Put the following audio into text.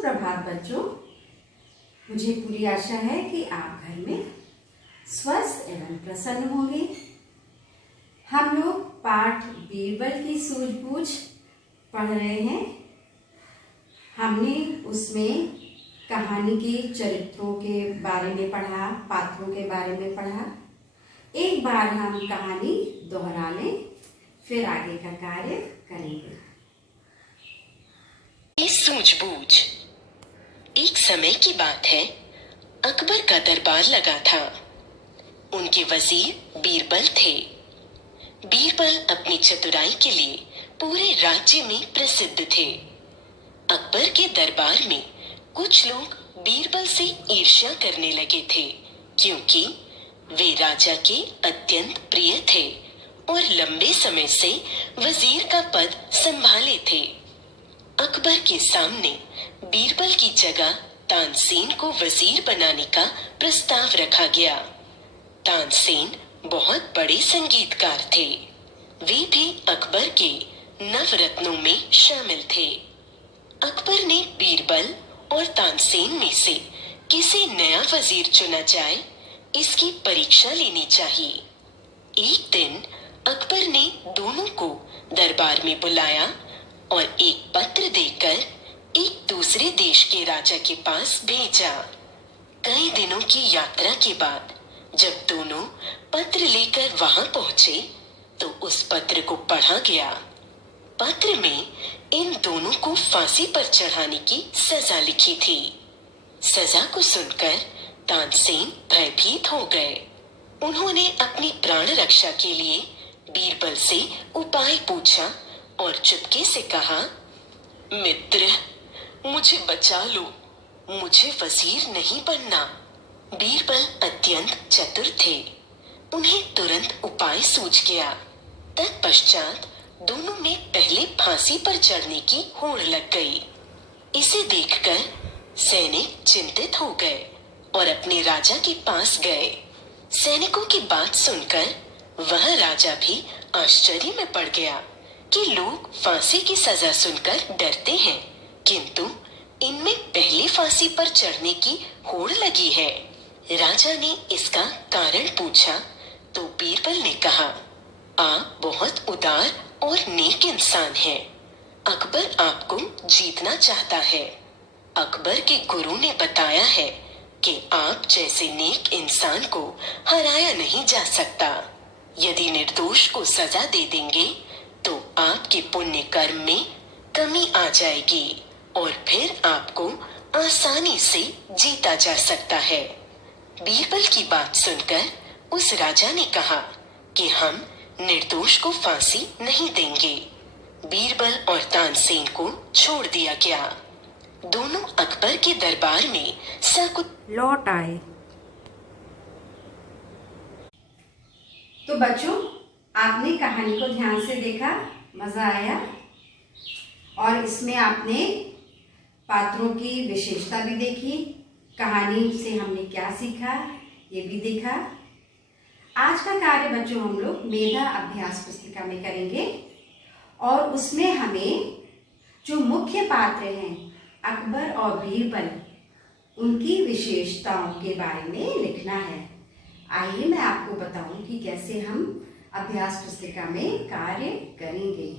सुप्रभात बच्चों। मुझे पूरी आशा है कि आप घर में स्वस्थ एवं प्रसन्न होंगे। हम लोग पाठ बीरबल की सूझबूझ पढ़ रहे हैं। हमने उसमें कहानी के चरित्रों के बारे में पढ़ा, पात्रों के बारे में पढ़ा। एक बार हम कहानी दोहरा लें, फिर आगे का कार्य करेंगे। सूझबूझ। एक समय की बात है, अकबर का दरबार लगा था। उनके वजीर बीरबल थे। बीरबल अपनी चतुराई के लिए पूरे राज्य में प्रसिद्ध थे। अकबर के दरबार में कुछ लोग बीरबल से ईर्ष्या करने लगे थे, क्योंकि वे राजा के अत्यंत प्रिय थे और लंबे समय से वजीर का पद संभाले थे। अकबर के सामने बीरबल की जगह तानसेन को वजीर बनाने का प्रस्ताव रखा गया। तानसेन बहुत बड़े संगीतकार थे। वे भी अकबर के नवरत्नों में शामिल थे। अकबर ने बीरबल और तानसेन में से किसे नया वजीर चुना जाए, इसकी परीक्षा लेनी चाहिए। एक दिन अकबर ने दोनों को दरबार में बुलाया और एक पत्र देकर एक दूसरे देश के राजा के पास भेजा। कई दिनों की यात्रा के बाद जब दोनों पत्र लेकर वहां पहुंचे, तो उस पत्र को पढ़ा गया। पत्र में इन दोनों को फांसी पर चढ़ाने की सजा लिखी थी। सजा को सुनकर तानसेन भयभीत हो गए। उन्होंने अपनी प्राण रक्षा के लिए बीरबल से उपाय पूछा और चुपके से कहा, मित्र, मुझे बचा लो, मुझे वजीर नहीं बनना। बीरबल अत्यंत चतुर थे। उन्हें तुरंत उपाय सूझ गया। तत्पश्चात दोनों में पहले फांसी पर चढ़ने की होड़ लग गई। इसे देखकर सैनिक चिंतित हो गए और अपने राजा के पास गए। सैनिकों की बात सुनकर वह राजा भी आश्चर्य में पड़ गया कि लोग फांसी की सजा सुनकर डरते हैं, किंतु इनमें पहले फांसी पर चढ़ने की होड़ लगी है। राजा ने इसका कारण पूछा तो बीरबल ने कहा, आप बहुत उदार और नेक इंसान हैं। अकबर आपको जीतना चाहता है। अकबर के गुरु ने बताया है कि आप जैसे नेक इंसान को हराया नहीं जा सकता। यदि निर्दोष को सजा दे देंगे तो आपके पुण्य कर्म में कमी आ जाएगी और फिर आपको आसानी से जीता जा सकता है। बीरबल की बात सुनकर उस राजा ने कहा कि हम निर्दोष को फांसी नहीं देंगे। बीरबल और तानसेन को छोड़ दिया गया। दोनों अकबर के दरबार में सकुशल लौट आए। तो बच्चों, आपने कहानी को ध्यान से देखा, मजा आया, और इसमें आपने पात्रों की विशेषता भी देखी, कहानी से हमने क्या सीखा ये भी देखा। आज का कार्य बच्चों हम लोग मेधा अभ्यास पुस्तिका में करेंगे और उसमें हमें जो मुख्य पात्र हैं अकबर और बीरबल, उनकी विशेषताओं के बारे में लिखना है। आइए मैं आपको बताऊं कि कैसे हम अभ्यास पुस्तिका में कार्य करेंगे।